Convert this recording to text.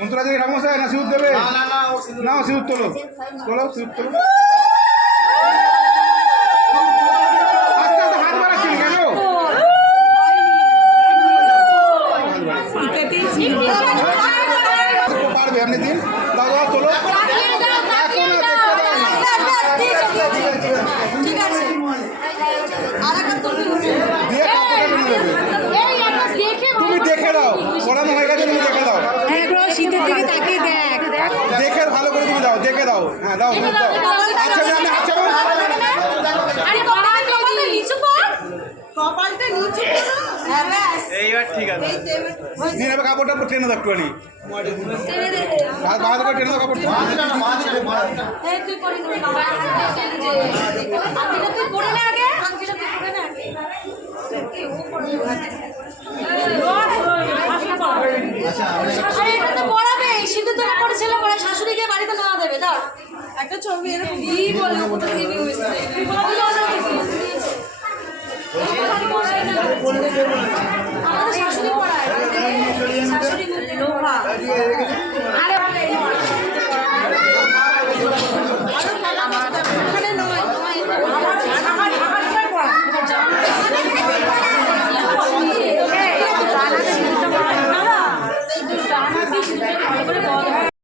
মন্ত্রাজ ঠাকুমশাই না সিঁদুর দেবে? না সিঁদুর তোলো, তোলো সিঁদুর তোলো। আস্তে আস্তে হাত বাড়াচ্ছেন কেন? পারবে আপনি দিন, দাও দাও তোলো। তুমি দেখে দাও, পড়ানো হয়ে গেছে, তুমি দেখে দাও। শীতের দিকে তাকিয়ে দেখ, দেখে ভালো করে তুমি দাও, দেখে দাও। হ্যাঁ দাও, আচ্ছা আপনি আচ্ছা এইবার ঠিক আছে। নিয়ে নেবে কাপড়টা টেনে দাও একটুখানি, বাহাদুর করে টেনে দাও কাপড়টা। শাশুড়িকে বাড়িতে না দেবে দাও একটা ছবি এরকম বলে